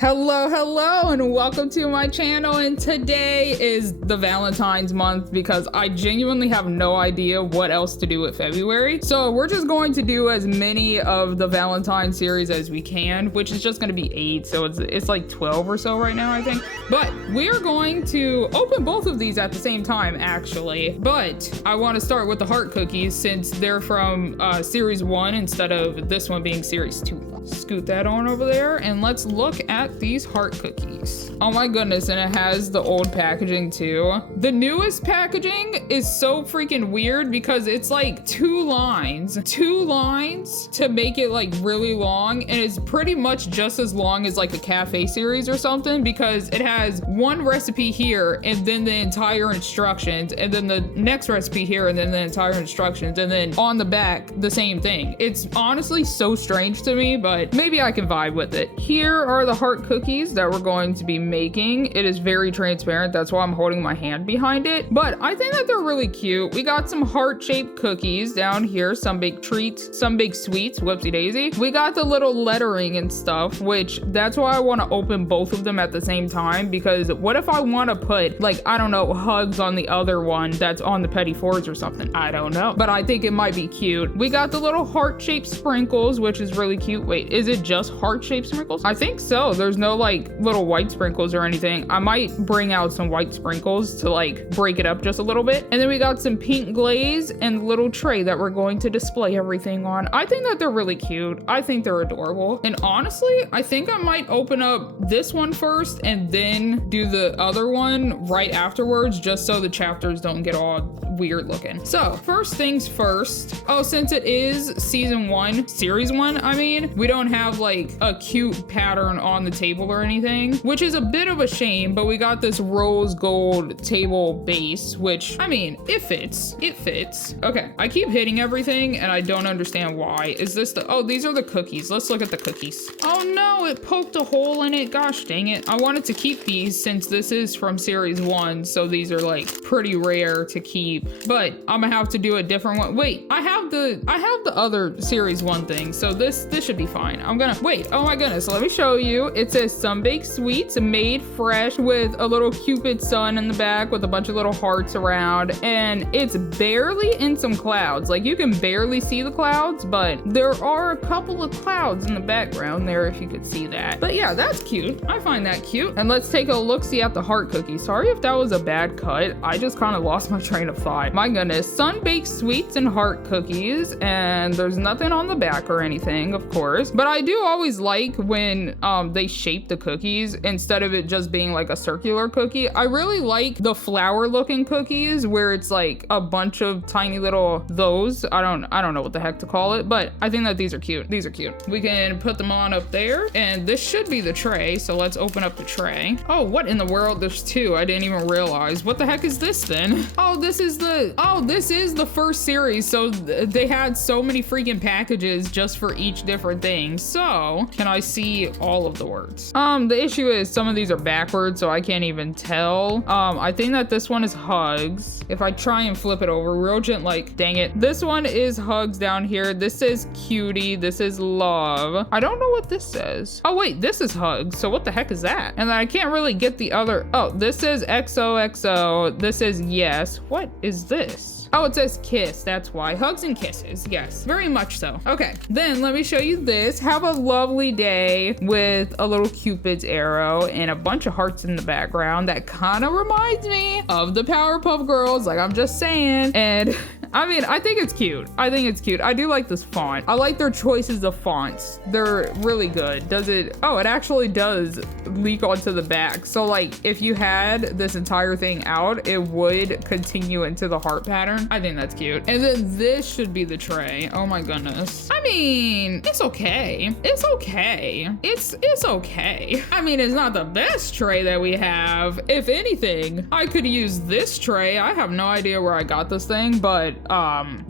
Hello, and welcome to my channel. And today is the Valentine's month because I genuinely have no idea what else to do with February. So we're just going to do as many of the Valentine series as we can, which is just going to be 8. So it's like 12 or so right now, I think. But we are going to open both of these at the same time, actually. But I want to start with the heart cookies since they're from series 1 instead of this one being series 2. Scoot that on over there and let's look at these heart cookies. Oh my goodness, and it has the old packaging too. The newest packaging is so freaking weird because it's like two lines to make it like really long, and it's pretty much just as long as like a cafe series or something because it has one recipe here and then the entire instructions, and then the next recipe here and then the entire instructions, and then on the back the same thing. It's honestly so strange to me, but maybe I can vibe with it. Here are the heart cookies that we're going to be making. It is very transparent, that's why I'm holding my hand behind it, but I think that they're really cute. We got some heart-shaped cookies down here, some big treats, some big sweets, whoopsie daisy. We got the little lettering and stuff, which that's why I want to open both of them at the same time, because what if I want to put, like, I don't know, hugs on the other one that's on the Petit or something? I don't know, but I think it might be cute. We got the little heart-shaped sprinkles, which is really cute. Wait, is it just heart-shaped sprinkles? I think so. There's no like little white sprinkles or anything. I might bring out some white sprinkles to like break it up just a little bit. And then we got some pink glaze and little tray that we're going to display everything on. I think that they're really cute. I think they're adorable. And honestly, I think I might open up this one first and then do the other one right afterwards, just so the chapters don't get all weird looking. So first things first. Oh, since it is series 1, I mean, we don't have like a cute pattern on the table or anything, which is a bit of a shame, but we got this rose gold table base, which, I mean, it fits. Okay, I keep hitting everything and I don't understand why. Is this oh, these are the cookies. Let's look at the cookies. Oh no, it poked a hole in it. Gosh dang it. I wanted to keep these since this is from series 1, so these are like pretty rare to keep, but I'm gonna have to do a different one. Wait, I have the other series 1 thing, so this should be fine. I'm gonna wait. Oh my goodness, let me show you. It says some baked sweets made fresh with a little cupid sun in the back with a bunch of little hearts around, and it's barely in some clouds. Like, you can barely see the clouds, but there are a couple of clouds in the background there if you could see that. But yeah, that's cute. I find that cute. And let's take a look-see at the heart cookie. Sorry if that was a bad cut. I just kind of lost my train of thought. My goodness, sun-baked sweets and heart cookies, and there's nothing on the back or anything, of course, but I do always like when they shape the cookies instead of it just being like a circular cookie. I really like the flower looking cookies where it's like a bunch of tiny little those. I don't know what the heck to call it, but I think that these are cute. These are cute. We can put them on up there, and this should be the tray, so let's open up the tray. Oh, what in the world? There's 2. I didn't even realize. What the heck is this then? Oh, this is the first series, so they had so many freaking packages just for each different thing. So can I see all of the words? The issue is some of these are backwards, so I can't even tell. I think that this one is hugs. If I try and flip it over real gentle, like, dang it. This one is hugs down here. This says cutie. This is love. I don't know what this says. Oh wait, this is hugs. So what the heck is that? And then I can't really get the other. Oh, this says XOXO. This is yes. What is this? Oh, it says kiss. That's why. Hugs and kisses. Yes, very much so. Okay, then let me show you this. Have a lovely day with a little Cupid's arrow and a bunch of hearts in the background. That kind of reminds me of the Powerpuff Girls. Like, I'm just saying. And I mean, I think it's cute. I think it's cute. I do like this font. I like their choices of fonts. They're really good. Does it? Oh, it actually does leak onto the back. So like, if you had this entire thing out, it would continue into the heart pattern. I think that's cute. And then this should be the tray. Oh my goodness. I mean, it's okay. It's okay. It's okay. I mean, it's not the best tray that we have. If anything, I could use this tray. I have no idea where I got this thing, but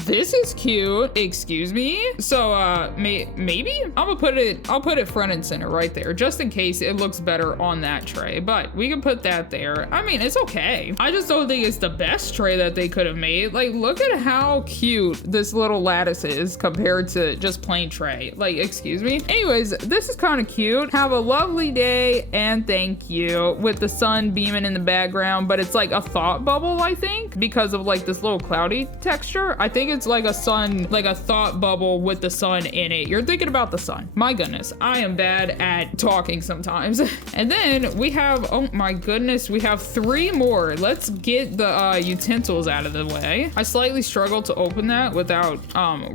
this is cute. Excuse me. So maybe I'll put it front and center right there, just in case it looks better on that tray. But we can put that there. I mean, it's okay. I just don't think it's the best tray that they could have made. Like, look at how cute this little lattice is compared to just plain tray. Like, excuse me. Anyways, this is kind of cute. Have a lovely day and thank you, with the sun beaming in the background, but it's like a thought bubble, I think, because of like this little cloudy texture. I think it's like a sun, like a thought bubble with the sun in it. You're thinking about the sun. My goodness, I am bad at talking sometimes. And then we have, oh my goodness, we have 3 more. Let's get the utensils out of the way. I slightly struggled to open that without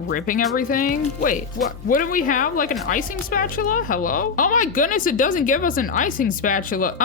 ripping everything. Wait, what? Wouldn't we have like an icing spatula? Hello? Oh my goodness, it doesn't give us an icing spatula.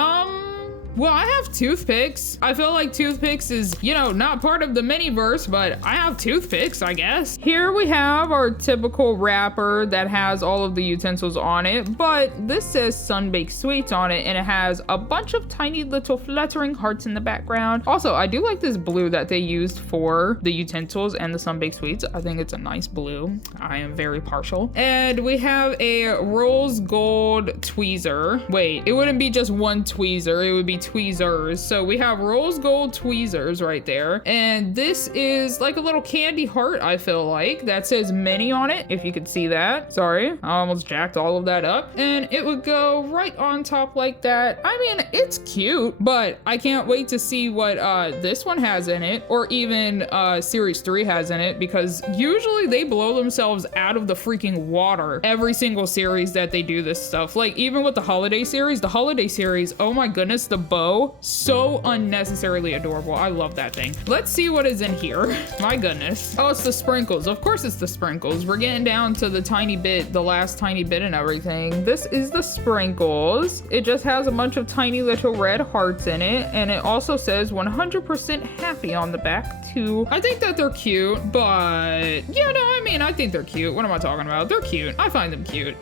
Well, I have toothpicks. I feel like toothpicks is, you know, not part of the Miniverse, but I have toothpicks, I guess. Here we have our typical wrapper that has all of the utensils on it, but this says Sun-Baked Sweets on it, and it has a bunch of tiny little fluttering hearts in the background. Also, I do like this blue that they used for the utensils and the Sun-Baked Sweets. I think it's a nice blue. I am very partial. And we have a rose gold tweezer. Wait, it wouldn't be just one tweezer, it would be tweezers. So we have rose gold tweezers right there, and this is like a little candy heart, I feel like, that says mini on it, if you could see that. Sorry, I almost jacked all of that up, and it would go right on top like that. I mean, it's cute, but I can't wait to see what this one has in it, or even series 3 has in it, because usually they blow themselves out of the freaking water every single series that they do this stuff. Like, even with the holiday series, oh my goodness, the bow, so unnecessarily adorable. I love that thing. Let's see what is in here. My goodness. Oh, it's the sprinkles. Of course it's the sprinkles. We're getting down to the tiny bit, the last tiny bit and everything. This is the sprinkles. It just has a bunch of tiny little red hearts in it, and it also says 100% happy on the back too. I think that they're cute, but yeah, no, I mean, I think they're cute. What am I talking about? They're cute. I find them cute.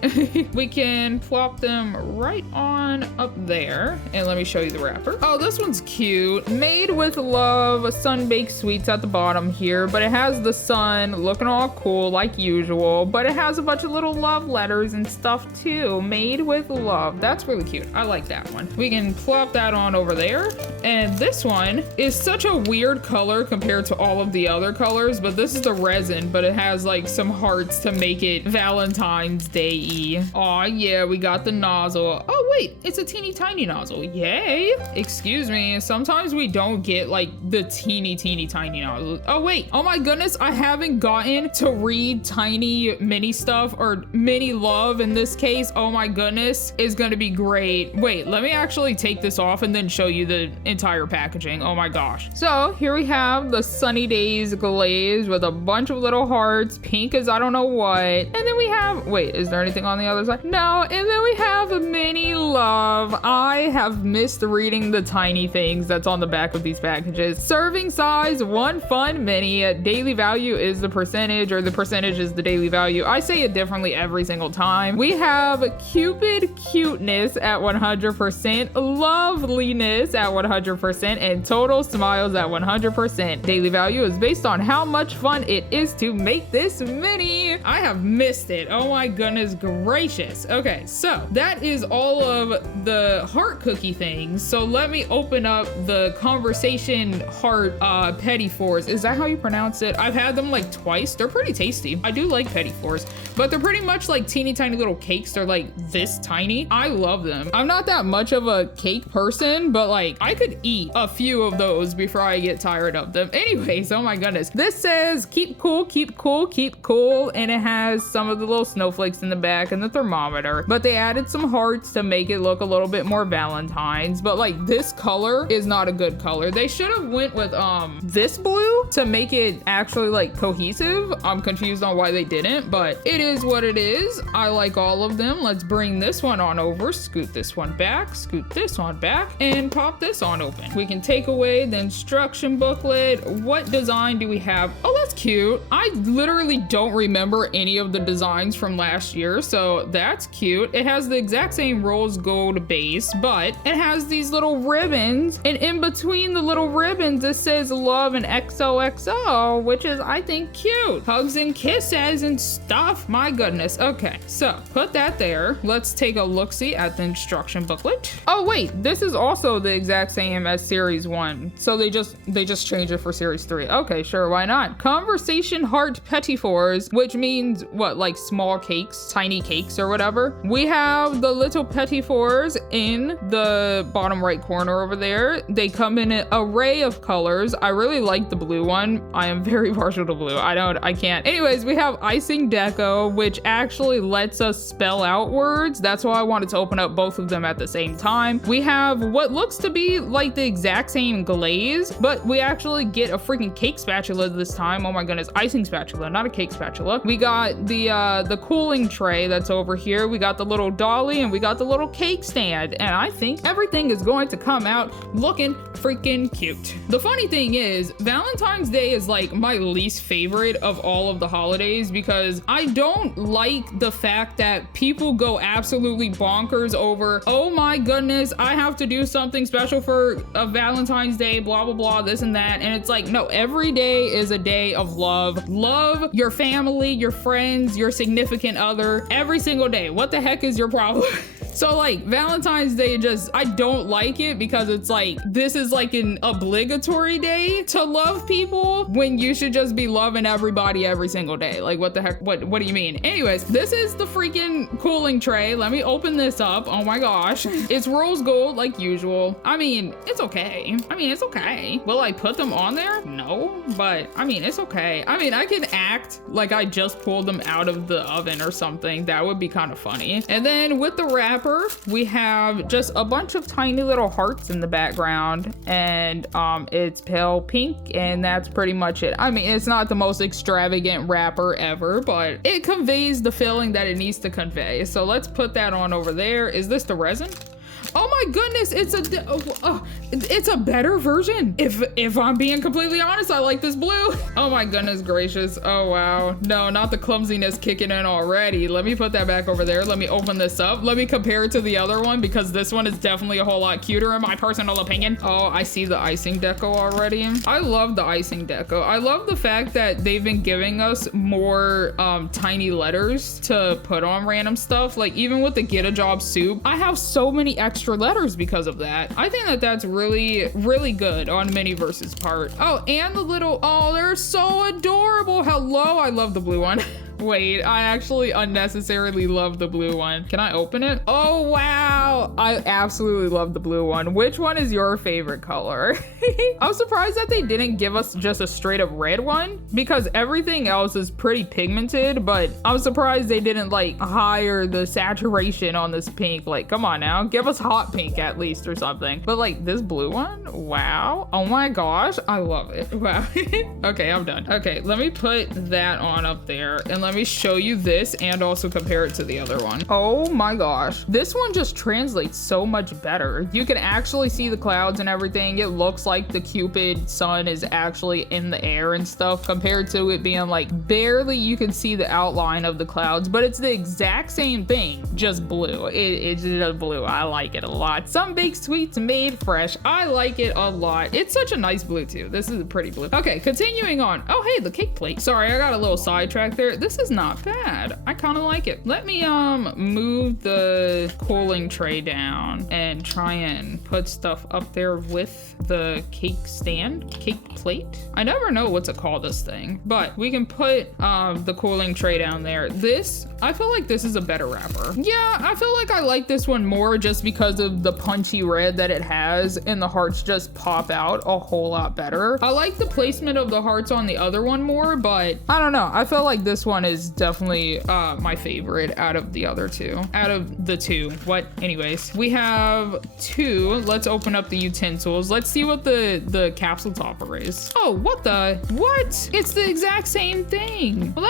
We can plop them right on up there, and let me show you the wrapper. Oh, this one's cute. Made with love, Sun-Baked Sweets at the bottom here, but it has the sun looking all cool like usual, but it has a bunch of little love letters and stuff too. Made with love. That's really cute. I like that one. We can plop that on over there. And this one is such a weird color compared to all of the other colors, but this is the resin, but it has like some hearts to make it Valentine's Day-y. Aw, yeah, we got the nozzle. Oh wait, it's a teeny tiny nozzle. Yay. Excuse me, sometimes we don't get like the teeny tiny nozzle. Oh wait, oh my goodness, I haven't gotten to read tiny mini stuff, or mini love in this case. Oh my goodness, is gonna be great. Wait, let me actually take this off and then show you the entire packaging. Oh my gosh. So here we have the Sunny Days glaze with a bunch of little hearts, pink as I don't know what. And then we have, wait, is there anything on the other side? No. And then we have a mini love. I have missed reading the tiny things that's on the back of these packages. Serving size, 1 fun mini. Daily value is the percentage, or the percentage is the daily value. I say it differently every single time. We have Cupid cuteness at 100%, loveliness at 100%, and total smiles at 100%. Daily value is based on how much fun it is to make this mini. I have missed it. Oh my goodness gracious. Okay, so that is all of the heart cookie things. So let me open up the conversation heart Petit fours. Is that how you pronounce it? I've had them like twice. They're pretty tasty. I do like Petit fours, but they're pretty much like teeny tiny little cakes. They're like this tiny. I love them. I'm not that much of a cake person, but like I could eat a few of those before I get tired of them. Anyways, oh my goodness. This says keep cool, keep cool, keep cool, and it has some of the little snowflakes in the back and the thermometer, but they added some hearts to make it look a little bit more Valentine's. But like this color is not a good color. They should have went with this blue to make it actually like cohesive. I'm confused on why they didn't, but it is what it is. I like all of them. Let's bring this one on over, scoot this one back, scoot this one back, and pop this on open. We can take away the instruction booklet. What design do we have? Oh, that's cute. I literally don't remember any of the designs from last year, so that's cute. It has the exact same rose gold base, but it has these these little ribbons, and in between the little ribbons it says love and XOXO, which is, I think, cute. Hugs and kisses and stuff. My goodness. Okay, so put that there. Let's take a look-see at the instruction booklet. Oh wait, this is also the exact same as series 1, so they just changed it for series 3. Okay, sure, why not? Conversation heart petit fours, which means what, like small cakes, tiny cakes or whatever. We have the little petit fours in the bottom right corner over there. They come in an array of colors. I really like the blue one. I am very partial to blue. I can't. Anyways, we have icing deco, which actually lets us spell out words. That's why I wanted to open up both of them at the same time. We have what looks to be like the exact same glaze, but we actually get a freaking cake spatula this time. Oh my goodness, icing spatula, not a cake spatula. We got the cooling tray that's over here. We got the little dolly and we got the little cake stand, and I think everything is going to come out looking freaking cute. The funny thing is, Valentine's Day is like my least favorite of all of the holidays because I don't like the fact that people go absolutely bonkers over, oh my goodness, I have to do something special for a Valentine's Day, blah blah blah, this and that. And it's like, no, every day is a day of love. Love your family, your friends, your significant other, every single day. What the heck is your problem? So like Valentine's Day, I don't like it because it's like, this is like an obligatory day to love people when you should just be loving everybody every single day. Like what the heck, what do you mean? Anyways, this is the freaking cooling tray. Let me open this up. Oh my gosh. It's rose gold like usual. I mean, it's okay. It's okay. Will I put them on there? No, but I mean, it's okay. I mean, I can act like I just pulled them out of the oven or something. That would be kind of funny. And then with the wrapper, we have just a bunch of tiny little hearts in the background, and it's pale pink, and that's pretty much it. I mean, it's not the most extravagant wrapper ever, but it conveys the feeling that it needs to convey. So let's put that on over there. Is this the resin? Oh my goodness, it's a better version. If I'm being completely honest, I like this blue. Oh my goodness gracious. Oh wow. No, not the clumsiness kicking in already. Let me put that back over there. Let me open this up. Let me compare it to the other one because this one is definitely a whole lot cuter in my personal opinion. Oh, I see the icing deco already. I love the icing deco. I love the fact that they've been giving us more tiny letters to put on random stuff. Like even with the Get a Job soup, I have so many extra letters because of that. I think that that's really, really good on Miniverse's part. Oh, and the little, oh, they're so adorable. Hello, I love the blue one. Wait, I actually unnecessarily love the blue one. Can I open it? Oh, wow. I absolutely love the blue one. Which one is your favorite color? I'm surprised that they didn't give us just a straight up red one because everything else is pretty pigmented, but I'm surprised they didn't like higher the saturation on this pink. Like, come on now, give us hot pink at least or something. But like this blue one, wow. Oh my gosh, I love it. Wow. Okay, I'm done. Okay, let me put that on up there and let me show you this and also compare it to the other one. Oh my gosh. This one just translates so much better. You can actually see the clouds and everything. It looks like the Cupid sun is actually in the air and stuff compared to it being like barely you can see the outline of the clouds, but it's the exact same thing, just blue. It's just blue. I like it a lot. Some baked sweets made fresh. I like it a lot. It's such a nice blue too. This is a pretty blue. Okay, continuing on. Oh, hey, the cake plate. Sorry, I got a little sidetracked there. This is not bad. I kind of like it. Let me move the cooling tray down and try and put stuff up there with the cake stand, cake plate. I never know what to call this thing, but we can put the cooling tray down there. This, I feel like this is a better wrapper. Yeah, I feel like I like this one more just because of the punchy red that it has, and the hearts just pop out a whole lot better. I like the placement of the hearts on the other one more, but I don't know. I feel like this one is definitely my favorite out of the other two. Out of the two. What? Anyways, we have two. Let's open up the utensils. Let's see what the capsule topper is. Oh, what? It's the exact same thing. Well,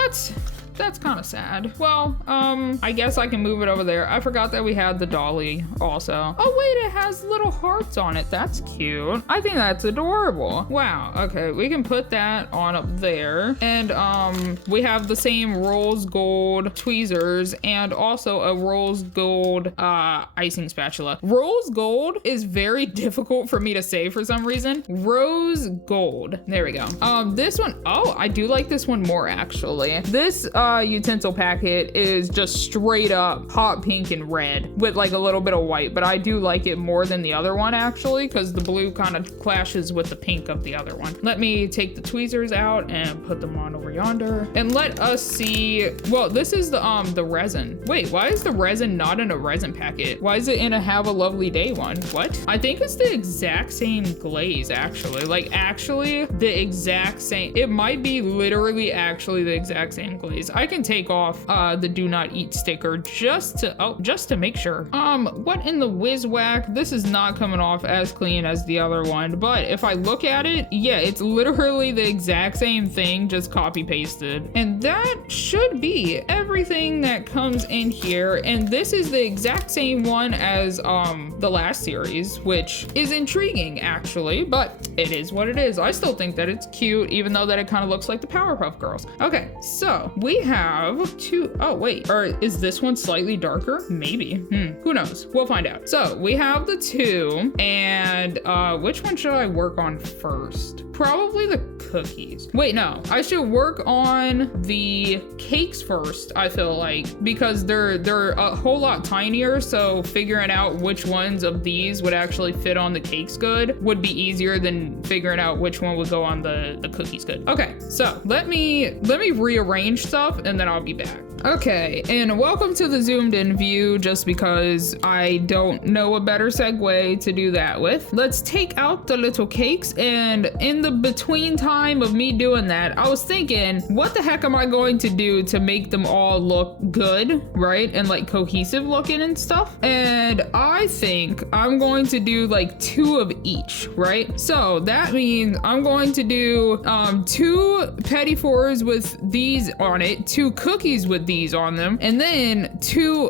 That's kind of sad. Well, I guess I can move it over there. I forgot that we had the dolly also. Oh wait, it has little hearts on it. That's cute. I think that's adorable. Wow. Okay, we can put that on up there. And we have the same rose gold tweezers and also a rose gold icing spatula. Rose gold is very difficult for me to say for some reason. Rose gold. There we go. This one, oh, I do like this one more actually. This utensil packet is just straight up hot pink and red with like a little bit of white, but I do like it more than the other one actually, because the blue kind of clashes with the pink of the other one. Let me take the tweezers out and put them on over yonder, and let us see. Well, this is the resin. Wait, why is the resin not in a resin packet? Why is it in a have a lovely day one? What? I think it's the exact same glaze actually. Like actually the exact same. It might be literally actually the exact same glaze. I can take off the do not eat sticker just to make sure. What in the whiz whack? This is not coming off as clean as the other one, but if I look at it, yeah, it's literally the exact same thing, just copy pasted. And that should be everything that comes in here. And this is the exact same one as the last series, which is intriguing actually, but it is what it is. I still think that it's cute, even though that it kind of looks like the Powerpuff Girls. Okay, so we have two. Oh wait, or is this one slightly darker? Maybe. Who knows? We'll find out. So we have the two, and which one should I work on first? Probably the cookies. Wait, no, I should work on the cakes first, I feel like, because they're a whole lot tinier, so figuring out which ones of these would actually fit on the cakes good would be easier than figuring out which one would go on the cookies good. Okay, so let me rearrange stuff and then I'll be back. Okay, and welcome to the zoomed in view, just because I don't know a better segue to do that with. Let's take out the little cakes, and in the between time of me doing that, I was thinking, what the heck am I going to do to make them all look good, right? And like cohesive looking and stuff. And I think I'm going to do like 2 of each, right? So that means I'm going to do 2 Petit Fours with these on it, 2 cookies with these on them, and then two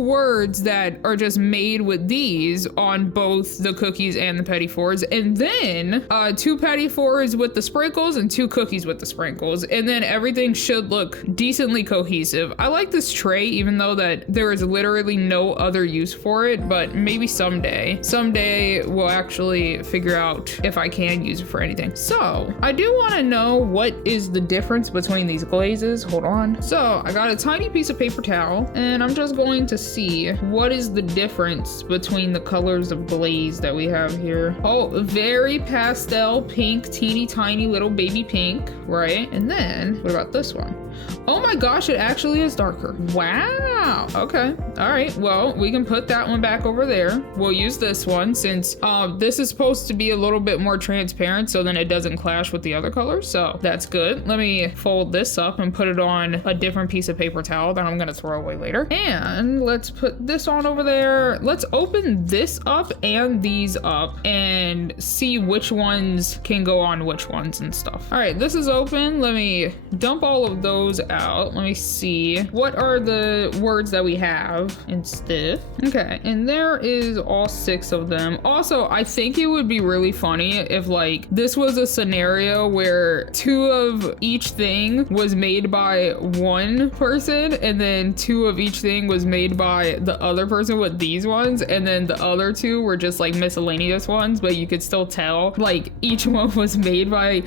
words that are just made with these on both the cookies and the Petit Fours, and then 2 Petit Fours with the sprinkles and 2 cookies with the sprinkles, and then everything should look decently cohesive. I like this tray, even though that there is literally no other use for it, but maybe someday we'll actually figure out if I can use it for anything. So I do want to know what is the difference between these glazes. Hold on. So I got a tiny piece of paper towel, and I'm just going to see what is the difference between the colors of glaze that we have here. Oh, very pastel pink, teeny tiny little baby pink, right? And then what about this one? Oh my gosh, it actually is darker. Wow. Okay. All right. Well, we can put that one back over there. We'll use this one since this is supposed to be a little bit more transparent, so then it doesn't clash with the other colors. So that's good. Let me fold this up and put it on a different piece of paper towel that I'm going to throw away later. And let's put this on over there. Let's open this up and these up and see which ones can go on which ones and stuff. All right, this is open. Let me dump all of those out. Let me see. What are the words that we have in stiff? Okay, and there is all 6 of them. Also, I think it would be really funny if like this was a scenario where 2 of each thing was made by one person and then 2 of each thing was made by the other person with these ones, and then the other 2 were just like miscellaneous ones, but you could still tell like each one was made by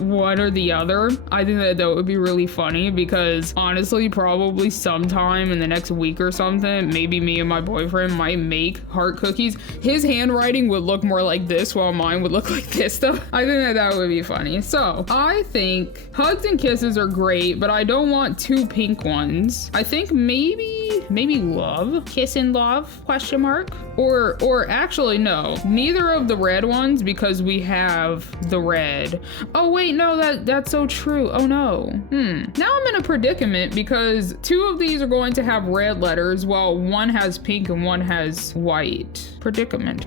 one or the other. I think that would be really funny, because honestly, probably sometime in the next week or something, maybe me and my boyfriend might make heart cookies. His handwriting would look more like this while mine would look like this stuff. I think that would be funny. So I think hugs and kisses are great, but I don't want 2 pink ones. I think maybe love, kiss and love, question mark, or actually no, neither of the red ones, because we have the red. Oh wait, no, that's so true. Oh no. Now I'm in a predicament because 2 of these are going to have red letters while one has pink and one has white. Predicament.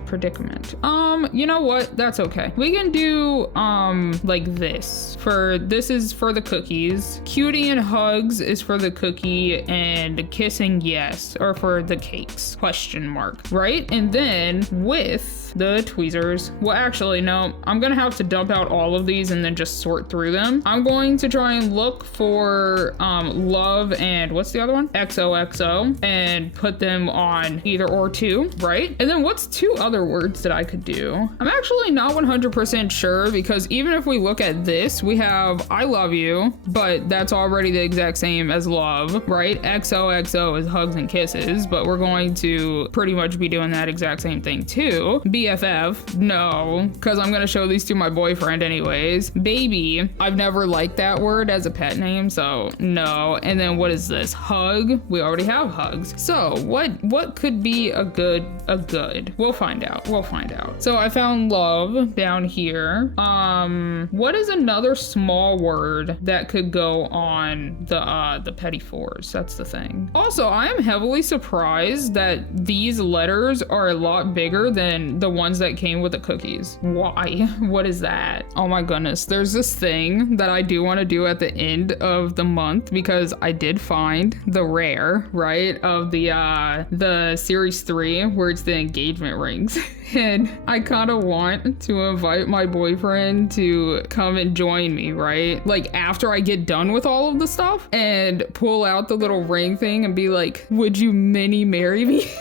You know what? That's okay. We can do, like this. This is for the cookies. Cutie and hugs is for the cookie, and kissing yes are for the cakes, question mark, right? And then with the tweezers, well, actually, no, I'm gonna have to dump out all of these and then just sort through them. I'm going to try and look for, love and what's the other one? XOXO, and put them on either or two, right? And then what's two other words that I could do? I'm actually not 100% sure, because even if we look at this, we have I love you, but that's already the exact same as love, right? XOXO is hugs and kisses, but we're going to pretty much be doing that exact same thing too. BFF, no, because I'm gonna show these to my boyfriend anyways. Baby, I've never liked that word as a pet name, so no. And then what is this? Hug, we already have hugs. So what could be a good? We'll find out. So I found love down here. What is another small word that could go on the petty fours? That's the thing. Also, I am heavily surprised that these letters are a lot bigger than the ones that came with the cookies. Why? What is that? Oh my goodness. There's this thing that I do want to do at the end of the month, because I did find the rare, right, of the series 3, where it's the engagement rings. And I kind of want to invite my boyfriend to come and join me, right? Like after I get done with all of the stuff, and pull out the little ring thing and be like, would you mini marry me?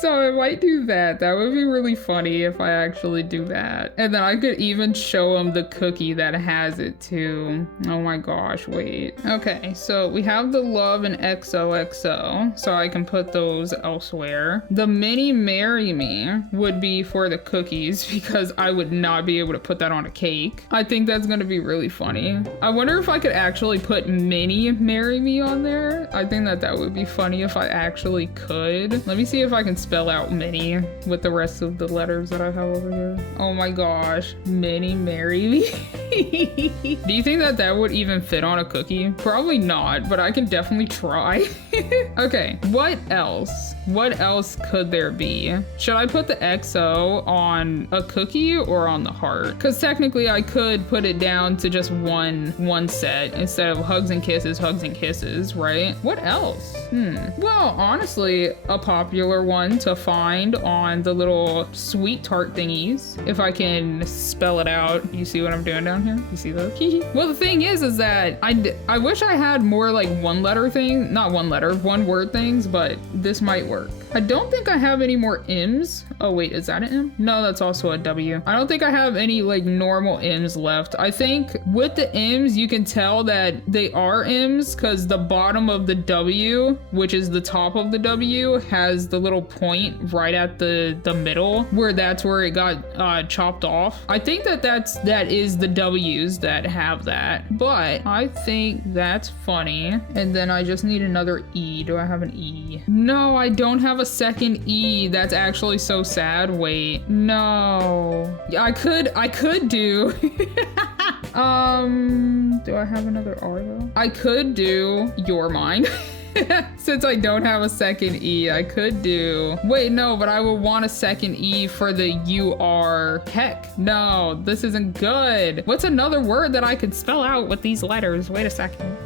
So I might do that. That would be really funny if I actually do that. And then I could even show him the cookie that has it too. Oh my gosh, wait. Okay, so we have the love and XOXO, so I can put those elsewhere. The mini marry me would be for the cookies, because I would not be able to put that on a cake. I think that's gonna be really funny. I wonder if I could actually put mini marry me on there. I think that would be funny if I actually could. Let me see if I can spell out mini with the rest of the letters that I have over here. Oh my gosh, mini marry me. Do you think that would even fit on a cookie? Probably not, but I can definitely try. Okay, what else? What else could there be? Should I put the XO on a cookie or on the heart? Because technically I could put it down to just one set instead of hugs and kisses, right? What else? Well, honestly, a popular one to find on the little sweet tart thingies, if I can spell it out. You see what I'm doing down here? You see those? Well, the thing is that I wish I had more like one word things, but this might work. I don't think I have any more M's. Oh wait, is that an M? No, that's also a W. I don't think I have any like normal M's left. I think with the M's, you can tell that they are M's because the bottom of the W, which is the top of the W, has the little point right at the middle, that's where it got chopped off. I think that is the W's that have that, but I think that's funny. And then I just need another E. Do I have an E? No, I don't have a second E. That's actually so sad. Wait, no. I could do do I have another R though? I could do Your Mind. Since I don't have a second E, I could do... Wait, no, but I would want a second E for the UR. Heck, no, this isn't good. What's another word that I could spell out with these letters? Wait a second.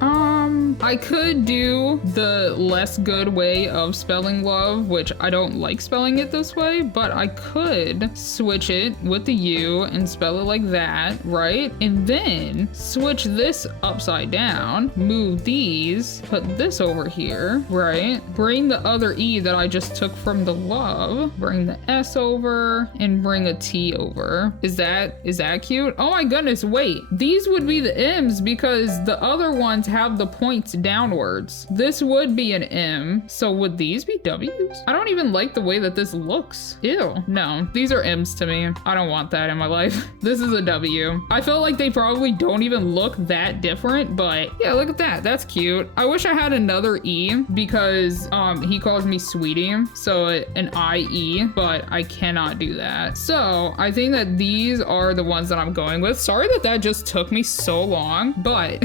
I could do the less good way of spelling love, which I don't like spelling it this way, but I could switch it with the U and spell it like that, right? And then switch this upside down, move these, put this over here, right? Bring the other E that I just took from the love, bring the S over, and bring a T over. Is that cute? Oh my goodness, wait. These would be the M's because the other ones have the points downwards. This would be an M, so would these be W's? I don't even like the way that this looks. Ew. No, these are M's to me. I don't want that in my life. This is a W. I feel like they probably don't even look that different, but yeah, look at that. That's cute. I wish I had another E because he calls me sweetie, so an IE, but I cannot do that. So I think that these are the ones that I'm going with. Sorry that just took me so long, but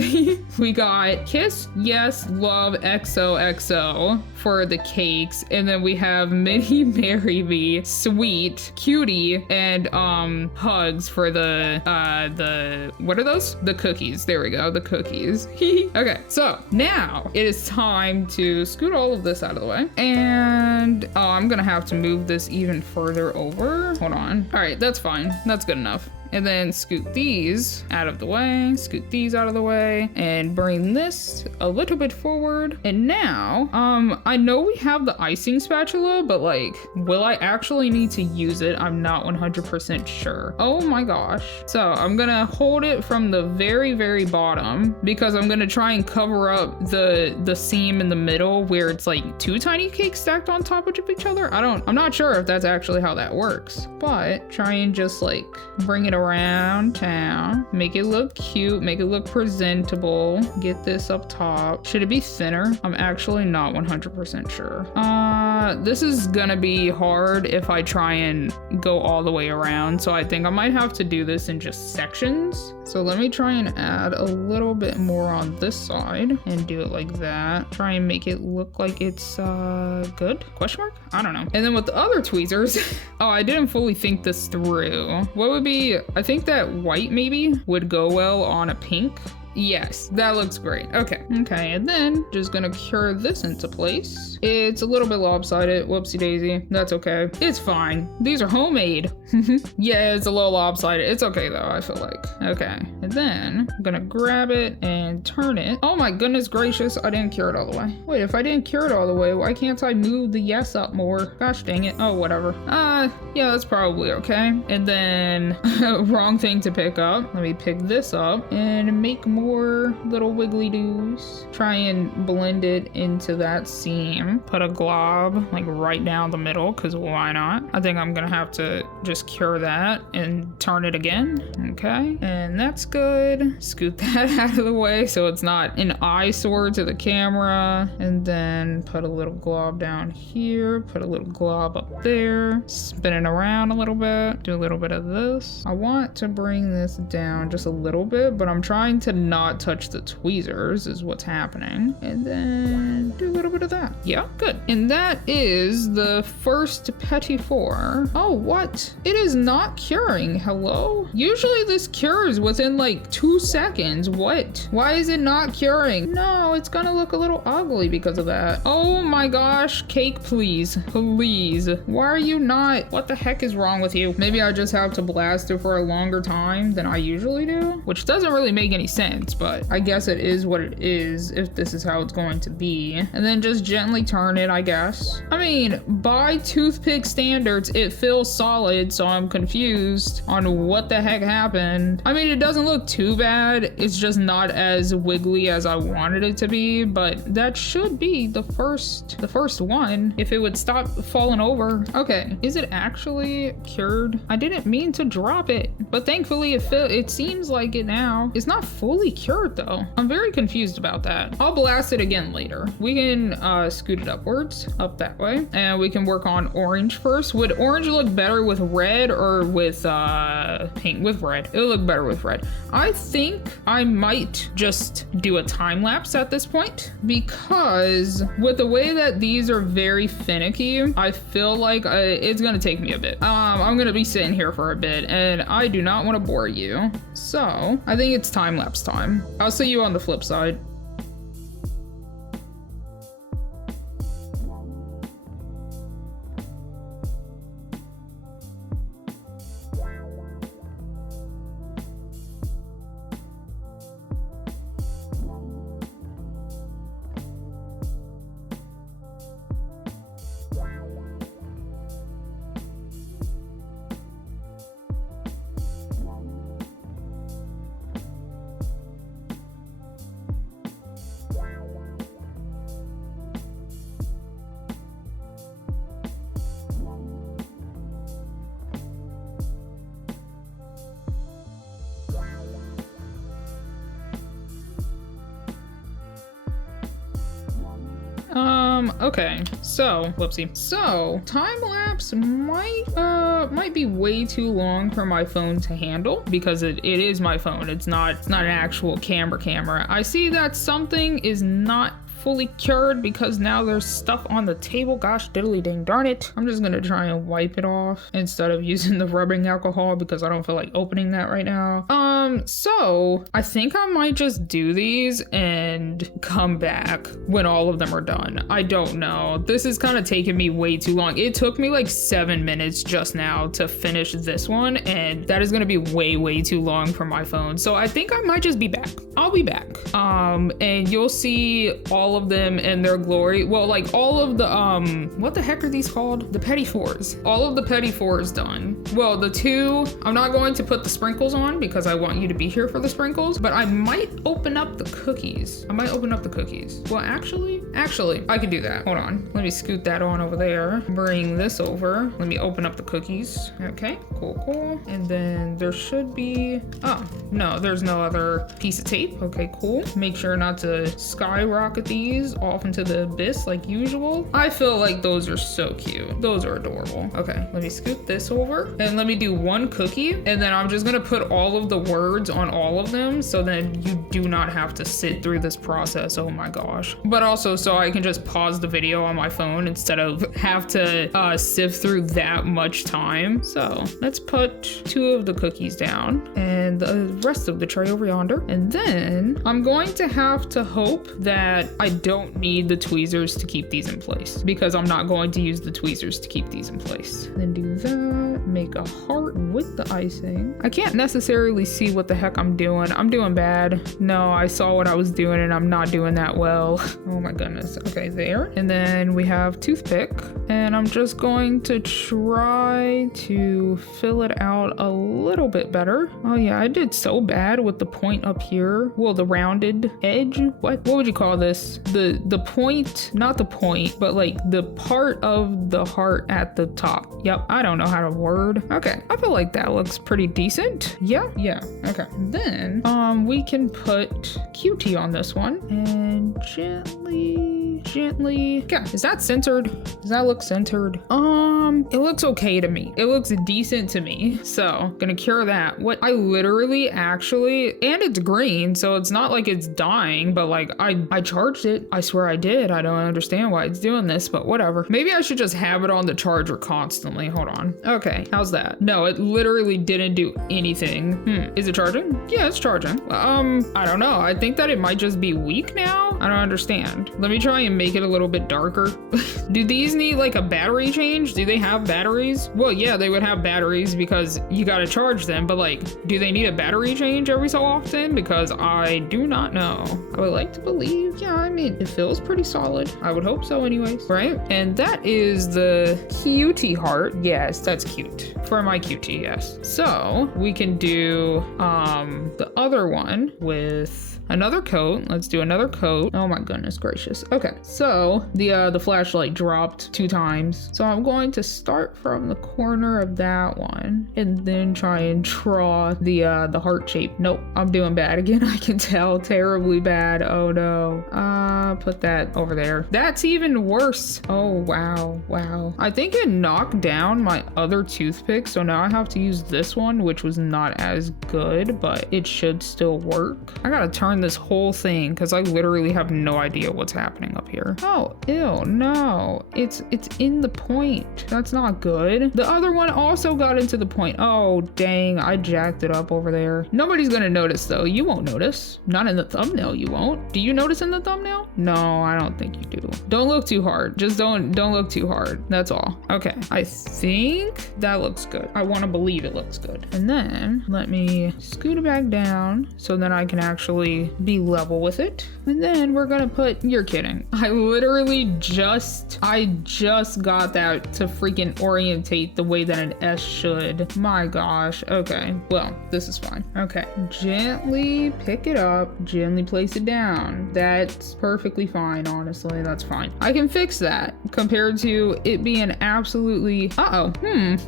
we got kiss, Yes, love XOXO for the cakes. And then we have Mini Marry Me, Sweet, Cutie, and Hugs for the what are those? The cookies. There we go, the cookies. Okay, so now it is time to scoot all of this out of the way. And I'm gonna have to move this even further over. Hold on. All right, that's fine. That's good enough. And then scoot these out of the way, scoot these out of the way, and bring this a little bit forward. And now, I know we have the icing spatula, but like, will I actually need to use it? I'm not 100% sure. Oh my gosh. So I'm gonna hold it from the very, very bottom because I'm gonna try and cover up the seam in the middle where it's like two tiny cakes stacked on top of each other. I'm not sure if that's actually how that works, but try and just like bring it around town, make it look cute, make it look presentable. Get this up top. Should it be thinner? I'm actually not 100% sure. This is gonna be hard if I try and go all the way around, so I think I might have to do this in just sections. So let me try and add a little bit more on this side and do it like that. Try and make it look like it's good? Question mark? I don't know. And then with the other tweezers, oh, I didn't fully think this through. What would be, I think that white maybe would go well on a pink. Yes, that looks great. Okay, and then just gonna cure this into place. It's a little bit lopsided, whoopsie daisy. That's okay. It's fine. These are homemade. Yeah, it's a little lopsided. It's okay though, I feel like. Okay, and then I'm gonna grab it and turn it. Oh my goodness gracious, I didn't cure it all the way. Wait, if I didn't cure it all the way, why can't I move the yes up more? Gosh dang it. Oh, whatever. Yeah, that's probably okay. And then, wrong thing to pick up. Let me pick this up and make more little wiggly doos. Try and blend it into that seam. Put a glob like right down the middle, because why not? I think I'm gonna have to just cure that and turn it again. Okay, and that's good. Scoot that out of the way so it's not an eyesore to the camera. And then put a little glob down here, put a little glob up there, spin it around a little bit, do a little bit of this. I want to bring this down just a little bit, but I'm trying to not touch the tweezers is what's happening. And then do a little bit of that. Yeah, good. And that is the first Petit 4. Oh, what? It is not curing. Hello? Usually this cures within like 2 seconds. What? Why is it not curing? No, it's gonna look a little ugly because of that. Oh my gosh, cake, please. Please. Why are you not? What the heck is wrong with you? Maybe I just have to blast it for a longer time than I usually do, which doesn't really make any sense, but I guess it is what it is if this is how it's going to be. And then just gently turn it, I guess. I mean, by toothpick standards, it feels solid, so I'm confused on what the heck happened. I mean, it doesn't look too bad. It's just not as wiggly as I wanted it to be, but that should be the first one if it would stop falling over. Okay, is it actually cured? I didn't mean to drop it, but thankfully it seems like it now. It's not fully cured though. I'm very confused about that. I'll blast it again later. We can scoot it upwards, up that way, and we can work on orange first. Would orange look better with red or with pink? With red. It'll look better with red. I think I might just do a time lapse at this point, because with the way that these are very finicky, I feel like it's gonna take me a bit. I'm gonna be sitting here for a bit and I do not want to bore you. So I think it's time lapse time. I'll see you on the flip side. Okay, so, whoopsie. So, time lapse might be way too long for my phone to handle because it is my phone. It's not an actual camera. I see that something is not fully cured because now there's stuff on the table. Gosh diddly dang darn it. I'm just gonna try and wipe it off instead of using the rubbing alcohol because I don't feel like opening that right now. So I think I might just do these and come back when all of them are done. I don't know. This is kind of taking me way too long. It took me like 7 minutes just now to finish this one, and that is gonna be way too long for my phone. So I think I might just be back. I'll be back. And you'll see all of them in their glory. Well, like all of the what the heck are these called? The Petit fours. All of the Petit fours done. Well, the two, I'm not going to put the sprinkles on because I want you to be here for the sprinkles, but I might open up the cookies. Well, actually, I could do that. Hold on. Let me scoot that on over there. Bring this over. Let me open up the cookies. Okay, cool. And then there should be, oh, no, there's no other piece of tape. Okay, cool. Make sure not to skyrocket these off into the abyss like usual. I feel like those are so cute. Those are adorable. Okay, let me scoot this over and let me do one cookie, and then I'm just gonna put all of the words on all of them so then you do not have to sit through this process. Oh my gosh. But also so I can just pause the video on my phone instead of have to sift through that much time. So let's put 2 of the cookies down and the rest of the tray over yonder. And then I'm going to have to hope that I don't need the tweezers to keep these in place because I'm not going to use the tweezers to keep these in place. Then do that, make a heart with the icing. I can't necessarily see what the heck I'm doing. I'm doing bad. No, I saw what I was doing and I'm not doing that well. Oh my goodness. Okay, there. And then we have toothpick, and I'm just going to try to fill it out a little bit better. Oh yeah, I did so bad with the point up here. Well, the rounded edge. What would you call this? The point, not the point, but like the part of the heart at the top. Yep, I don't know how to word. Okay, I feel like that looks pretty decent. Yeah, okay. Then we can put QT on this one and gently. Yeah, is that centered? Does that look centered? It looks okay to me. It looks decent to me. So gonna cure that. What I literally actually, and it's green, so it's not like it's dying, but like I charged it. I swear I did. I don't understand why it's doing this, but whatever. Maybe I should just have it on the charger constantly. Hold on. Okay, how's that? No, it literally didn't do anything. Is it charging? Yeah, it's charging. I don't know. I think that it might just be weak now. I don't understand. Let me try and make it a little bit darker. Do these need like a battery change? Do they have batteries? Well, yeah, they would have batteries because you gotta charge them, but like, do they need a battery change every so often? Because I do not know. I would like to believe, yeah, I mean, it feels pretty solid. I would hope so anyways, right? And that is the cutie heart. Yes, that's cute. For my cutie, yes. So we can do the other one with another coat. Let's do another coat. Oh my goodness gracious. Okay, so the flashlight dropped 2 times. So I'm going to start from the corner of that one and then try and draw the heart shape. Nope, I'm doing bad again. I can tell, terribly bad. Oh no. Put that over there. That's even worse. Oh wow. I think it knocked down my other toothpick, so now I have to use this one, which was not as good, but it should still work. I gotta turn this whole thing because I literally have no idea what's happening up here. Oh, ew, no. It's in the point. That's not good. The other one also got into the point. Oh, dang, I jacked it up over there. Nobody's gonna notice though. You won't notice. Not in the thumbnail, you won't. Do you notice in the thumbnail? No, I don't think you do. Don't look too hard. Just don't look too hard. That's all. Okay, I think that looks good. I want to believe it looks good. And then let me scoot it back down so that I can actually be level with it. And then we're gonna put, you're kidding. I just got that to freaking orientate the way that an S should. My gosh. Okay, well, this is fine. Okay, gently pick it up, gently place it down. That's perfectly fine, honestly. That's fine. I can fix that compared to it being absolutely,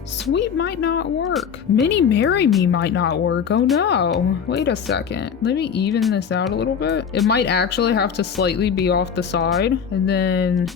sweet might not work. Mini Marry Me might not work. Oh no. Wait a second. Let me even this this out a little bit. It might actually have to slightly be off the side. And then,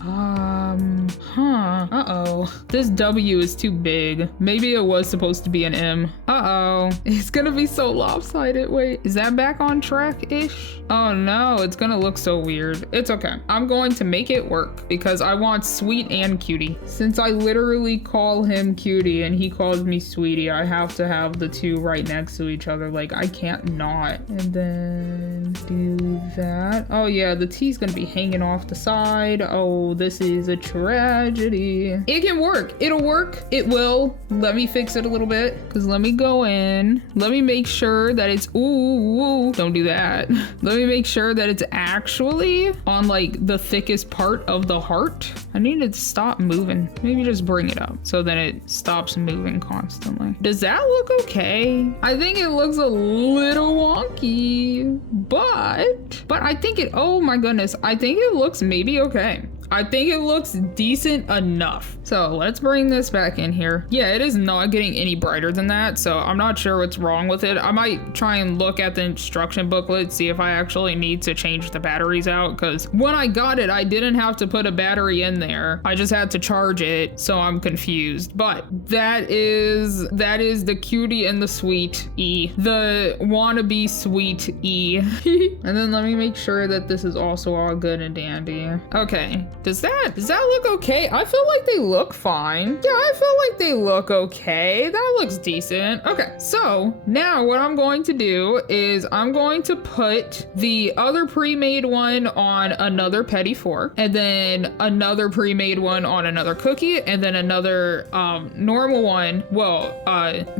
uh-oh. This W is too big. Maybe it was supposed to be an M. Uh-oh. It's gonna be so lopsided. Wait, is that back on track-ish? Oh no, it's gonna look so weird. It's okay. I'm going to make it work because I want sweet and cutie. Since I literally call him cutie and he calls me sweetie, I have to have the two right next to each other. Like, I can't not. And then do that. Oh yeah, the T's gonna be hanging off the side. Oh, this is a tragedy. It can work. It'll work. It will. Let me fix it a little bit. Because let me go in. Let me make sure that it's, ooh, don't do that. Let me make sure that it's actually on like the thickest part of the heart. I need it to stop moving. Maybe just bring it up so that it stops moving constantly. Does that look okay? I think it looks a little wonky, but I think it, oh my goodness, I think it looks maybe okay. I think it looks decent enough. So let's bring this back in here. Yeah, it is not getting any brighter than that, so I'm not sure what's wrong with it. I might try and look at the instruction booklet, see if I actually need to change the batteries out, because when I got it, I didn't have to put a battery in there. I just had to charge it, so I'm confused. But that is the cutie and the sweet E. The wannabe sweet E. And then let me make sure that this is also all good and dandy. Okay. Does that look okay? I feel like they look fine. Yeah, I feel like they look okay. That looks decent. Okay, so now what I'm going to do is I'm going to put the other pre-made one on another Petit fork, and then another pre-made one on another cookie, and then another normal one,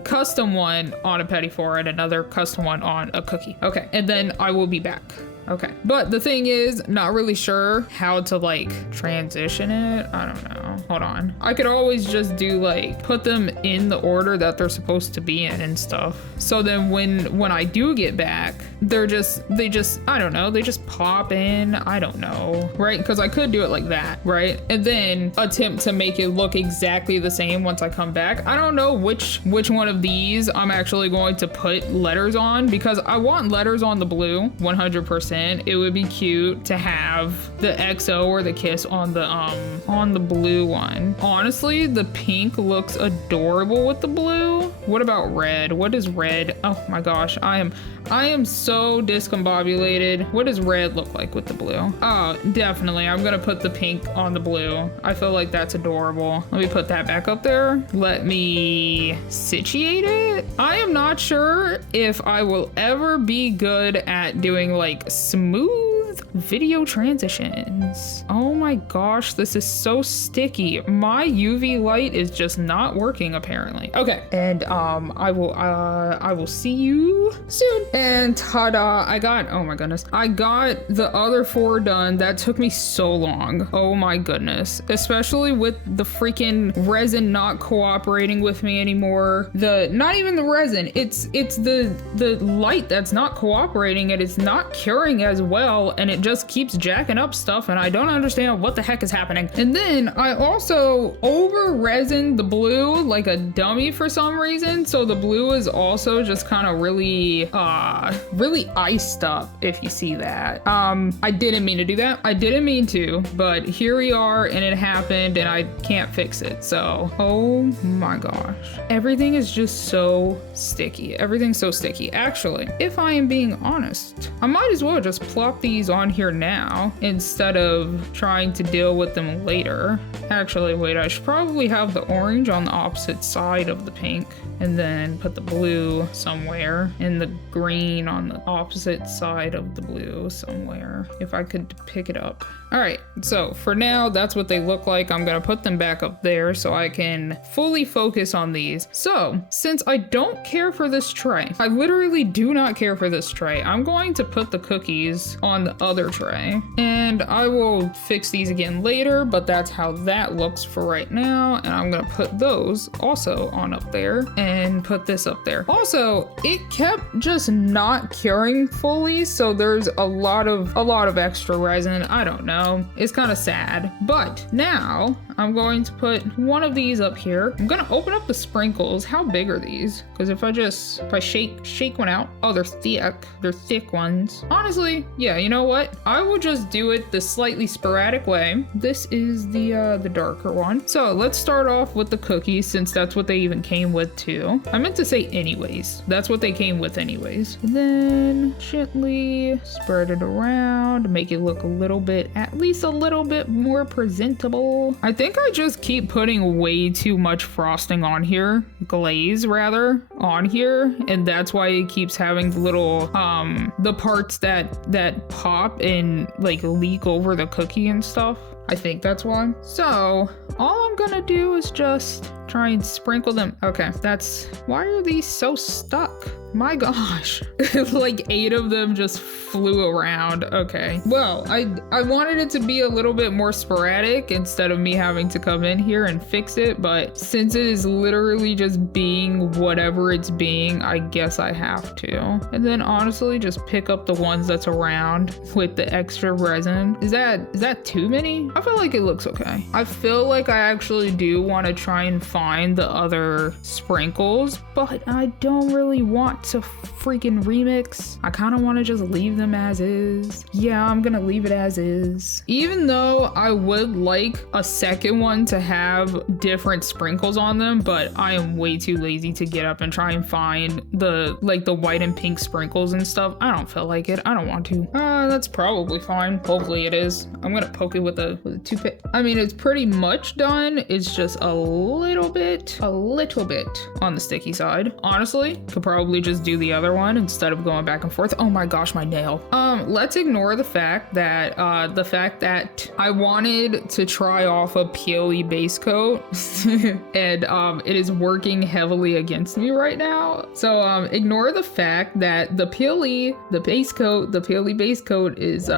custom one on a Petit fork, and another custom one on a cookie. Okay, and then I will be back. Okay, but the thing is, not really sure how to like transition it. I don't know. Hold on. I could always just do like put them in the order that they're supposed to be in and stuff. So then when I do get back, they just I don't know, they just pop in. I don't know, right? Because I could do it like that, right? And then attempt to make it look exactly the same once I come back. I don't know which one of these I'm actually going to put letters on, because I want letters on the blue 100%. It would be cute to have the XO or the kiss on the blue one. Honestly, the pink looks adorable with the blue. What about red? What is red? Oh my gosh, I am so discombobulated. What does red look like with the blue? Oh, definitely. I'm gonna put the pink on the blue. I feel like that's adorable. Let me put that back up there. Let me situate it. I am not sure if I will ever be good at doing like smooth video transitions. Oh my gosh, this is so sticky. My UV light is just not working apparently. Okay, and I will see you soon. And ta-da, oh my goodness, I got the other 4 done. That took me so long. Oh my goodness, especially with the freaking resin not cooperating with me anymore. Not even the resin, it's the light that's not cooperating, and it's not curing as well, and it just keeps jacking up stuff, and I don't understand what the heck is happening. And then I also over resined the blue like a dummy for some reason, so the blue is also just kind of really iced up, if you see that. I didn't mean to do that. I didn't mean to, but here we are, and it happened, and I can't fix it. So, oh my gosh. Everything is just so sticky. Everything's so sticky. Actually, if I am being honest, I might as well just plop these on here now instead of trying to deal with them later. Actually, wait, I should probably have the orange on the opposite side of the pink, and then put the blue somewhere, and the green on the opposite side of the blue somewhere, if I could pick it up. All right, so for now, that's what they look like. I'm gonna put them back up there so I can fully focus on these. So, since I don't care for this tray, I literally do not care for this tray, I'm going to put the cookies on the other tray, and I will fix these again later, but that's how that looks for right now. And I'm gonna put those also on up there and put this up there. Also, it kept just not curing fully, so there's a lot of extra resin. I don't know. know, it's kind of sad. But now I'm going to put one of these up here. I'm gonna open up the sprinkles. How big are these? Because if I shake one out, oh, they're thick ones. Honestly, yeah, you know what? I will just do it the slightly sporadic way. This is the darker one. So let's start off with the cookies, since that's what they even came with too. I meant to say anyways. That's what they came with anyways. And then gently spread it around, make it look a little bit, at least a little bit more presentable. I think I just keep putting way too much frosting on here, glaze rather, on here, and that's why it keeps having the little the parts that pop and like leak over the cookie and stuff. I think that's why. So all I'm gonna do is just try and sprinkle them. Okay, why are these so stuck? My gosh. Like 8 of them just flew around. Okay. Well, I wanted it to be a little bit more sporadic instead of me having to come in here and fix it, but since it is literally just being whatever it's being, I guess I have to. And then honestly, just pick up the ones that's around with the extra resin. Is that too many? I feel like it looks okay. I feel like I actually do want to try and find the other sprinkles, but I don't really want to freaking remix. I kind of want to just leave them as is. Yeah, I'm gonna leave it as is. Even though I would like a second one to have different sprinkles on them, but I am way too lazy to get up and try and find the white and pink sprinkles and stuff. I don't feel like it. I don't want to. That's probably fine. Hopefully it is. I'm gonna poke it with a toothpick. I mean, it's pretty much done. It's just a little bit on the sticky side. Honestly, could probably just do the other one instead of going back and forth. Oh my gosh, my nail. Let's ignore the fact that I wanted to try off a peely base coat and it is working heavily against me right now. So ignore the fact that the peely base coat is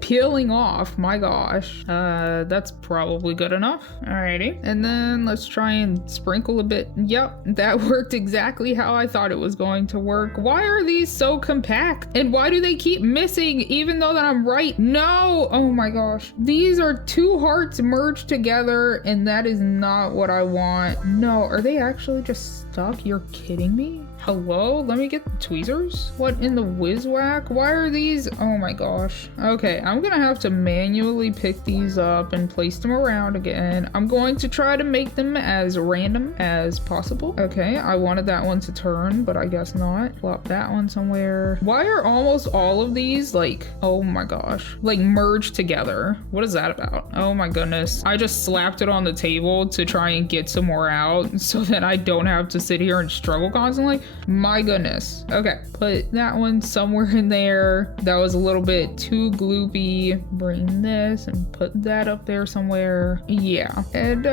peeling off. My gosh. That's probably good enough. Alrighty. And then let's try and sprinkle a bit. Yep, that worked exactly how I thought it was going to work. Why are these so compact? And why do they keep missing even though that I'm right? No! Oh my gosh. These are 2 hearts merged together and that is not what I want. No, are they actually just stuck? You're kidding me? Hello? Let me get the tweezers? What in the whiz-whack? Why are these? Oh my gosh. Okay, I'm gonna have to manually pick these up and place them around again. I'm going to try to make them as random as possible. Okay, I wanted that one to turn, but I guess not. Plop that one somewhere. Why are almost all of these like, oh my gosh, like merged together? What is that about? Oh my goodness. I just slapped it on the table to try and get some more out so that I don't have to sit here and struggle constantly. My goodness. Okay, put that one somewhere in there. That was a little bit too gloopy. Bring this and put that up there somewhere. Yeah, and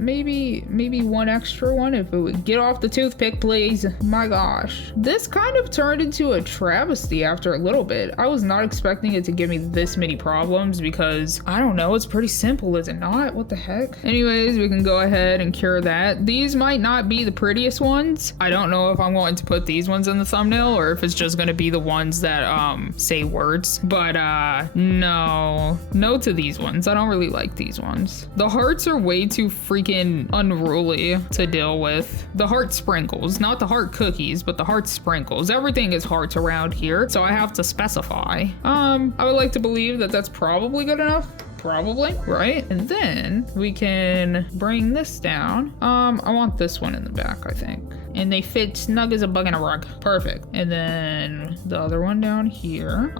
maybe one extra one if it would get off the toothpick, please. My gosh, this kind of turned into a travesty after a little bit. I was not expecting it to give me this many problems because I don't know, it's pretty simple, is it not? What the heck? Anyways, we can go ahead and cure that. These might not be the prettiest ones. I don't know if I'm going to put these ones in the thumbnail or if it's just going to be the ones that say words, but no to these ones. I don't really like these ones. The hearts are way too freaking unruly to deal with. The heart sprinkles, not the heart cookies, but the heart sprinkles. Everything is hearts around here, so I have to specify. I would like to believe that that's probably good enough. Probably, right? And then we can bring this down. I want this one in the back, I think. And they fit snug as a bug in a rug. Perfect. And then the other one down here.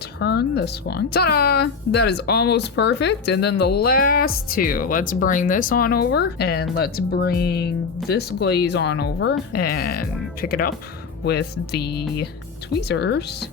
Turn this one. Ta-da! That is almost perfect. And then the last 2. Let's bring this on over. And let's bring this glaze on over. And pick it up with the tweezers.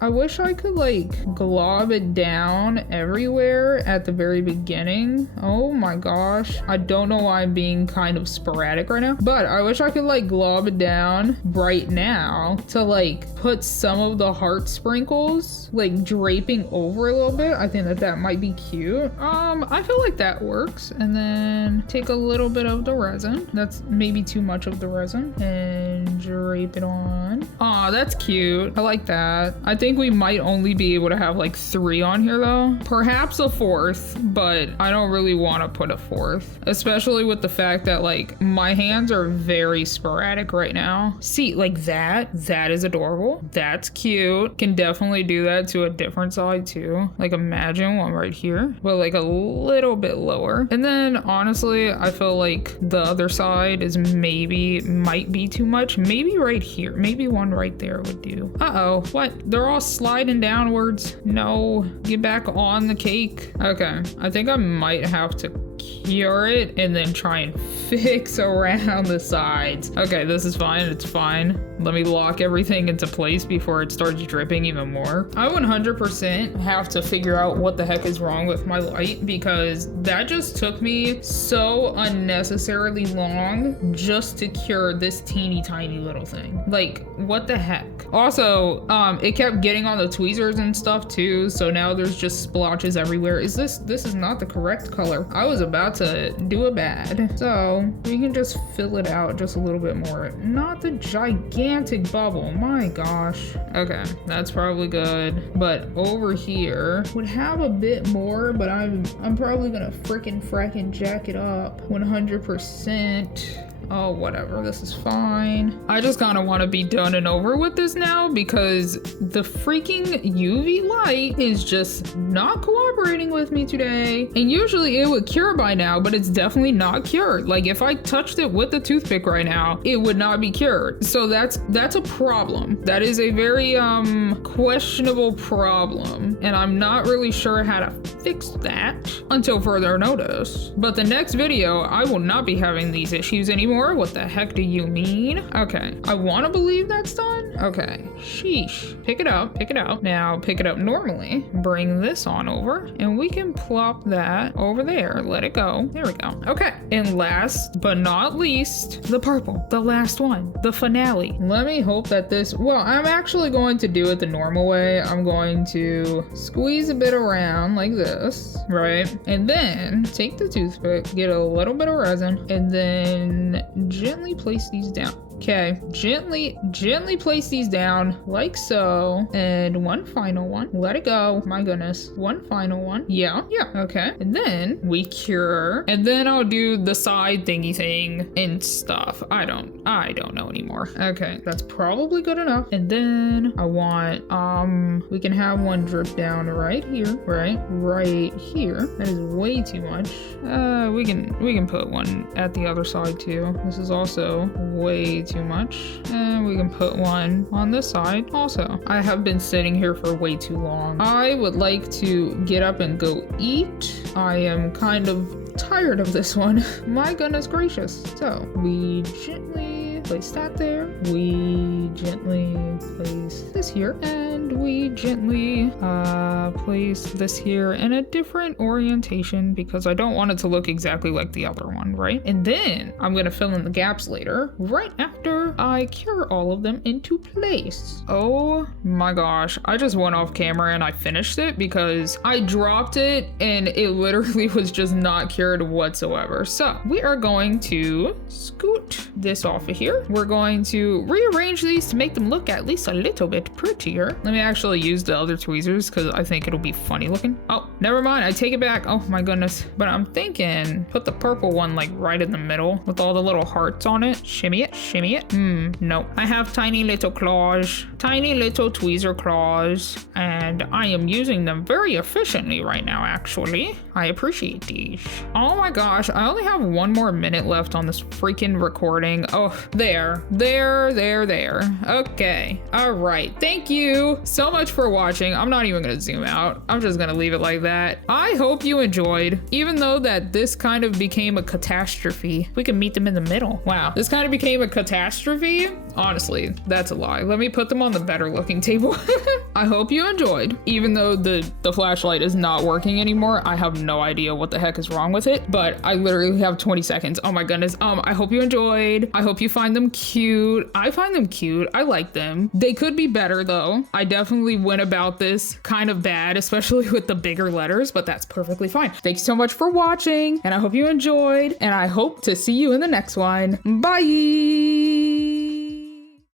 I wish I could like glob it down everywhere at the very beginning. Oh my gosh. I don't know why I'm being kind of sporadic right now, but I wish I could like glob it down right now to like put some of the heart sprinkles like draping over a little bit. I think that might be cute. I feel like that works. And then take a little bit of the resin. That's maybe too much of the resin and drape it on. Aw, that's cute. I like that. I think we might only be able to have like 3 on here though. Perhaps a 4th, but I don't really want to put a 4th, especially with the fact that like my hands are very sporadic right now. See, like that is adorable. That's cute. Can definitely do that to a different side too. Like imagine one right here, but like a little bit lower. And then honestly, I feel like the other side is might be too much. Maybe right here, maybe one right there would do. Uh-oh, what? They're all sliding downwards. No, get back on the cake. Okay, I think I might have to cure it and then try and fix around the sides. Okay, this is fine. It's fine. Let me lock everything into place before it starts dripping even more. I 100% have to figure out what the heck is wrong with my light because that just took me so unnecessarily long just to cure this teeny tiny little thing. Like, what the heck? Also, it kept getting on the tweezers and stuff too, so now there's just splotches everywhere. This is not the correct color. I was about to do it bad. So we can just fill it out just a little bit more. Not the gigantic bubble, my gosh. Okay, that's probably good. But over here would have a bit more, but I'm probably gonna fracking jack it up 100%. Oh, whatever, this is fine. I just kind of want to be done and over with this now because the freaking UV light is just not cooperating with me today. And usually it would cure by now, but it's definitely not cured. Like if I touched it with a toothpick right now, it would not be cured. So that's a problem. That is a very questionable problem. And I'm not really sure how to fix that until further notice. But the next video, I will not be having these issues anymore. What the heck do you mean? Okay, I want to believe that's done. Okay, sheesh. Pick it up, pick it up. Now pick it up normally. Bring this on over and we can plop that over there. Let it go. There we go. Okay, and last but not least, the purple, the last one, the finale. Let me hope that this, well, I'm actually going to do it the normal way. I'm going to squeeze a bit around like this, right? And then take the toothpick, get a little bit of resin, and then gently place these down. Okay, gently place these down like so. And one final one. Let it go. My goodness. One final one. Yeah, okay. And then we cure. And then I'll do the side thingy thing and stuff. I don't know anymore. Okay, that's probably good enough. And then I want, we can have one drip down right here, right here. That is way too much. We can put one at the other side too. This is also way too much, and we can put one on this side also. I have been sitting here for way too long. I would like to get up and go eat. I am kind of tired of this one. My goodness gracious. So we gently place that there. We gently place this here, and we gently place this here in a different orientation because I don't want it to look exactly like the other one, right? And then I'm gonna fill in the gaps later, right after I cure all of them into place. Oh my gosh, I just went off camera and I finished it because I dropped it and it literally was just not cured whatsoever. So we are going to scoot this off of here. We're going to rearrange these to make them look at least a little bit prettier. Let me actually use the other tweezers because I think it'll be funny looking. Oh, never mind. I take it back. Oh my goodness. But I'm thinking put the purple one like right in the middle with all the little hearts on it. Shimmy it, shimmy it. No. I have tiny little claws, tiny little tweezer claws, and I am using them very efficiently right now, actually. I appreciate these. Oh my gosh. I only have 1 more minute left on this freaking recording. Oh, there. Okay. All right. Thank you so much for watching. I'm not even gonna zoom out. I'm just gonna leave it like that. I hope you enjoyed, even though that this kind of became a catastrophe. We can meet them in the middle. Wow. This kind of became a catastrophe. Honestly, that's a lie. Let me put them on the better looking table. I hope you enjoyed, even though the flashlight is not working anymore. I have no idea what the heck is wrong with it, but I literally have 20 seconds. Oh my goodness. I hope you enjoyed. I hope you find them cute. I find them cute. I like them. They could be better though. I definitely went about this kind of bad, especially with the bigger letters, but that's perfectly fine. Thanks so much for watching, and I hope you enjoyed, and I hope to see you in the next one. Bye.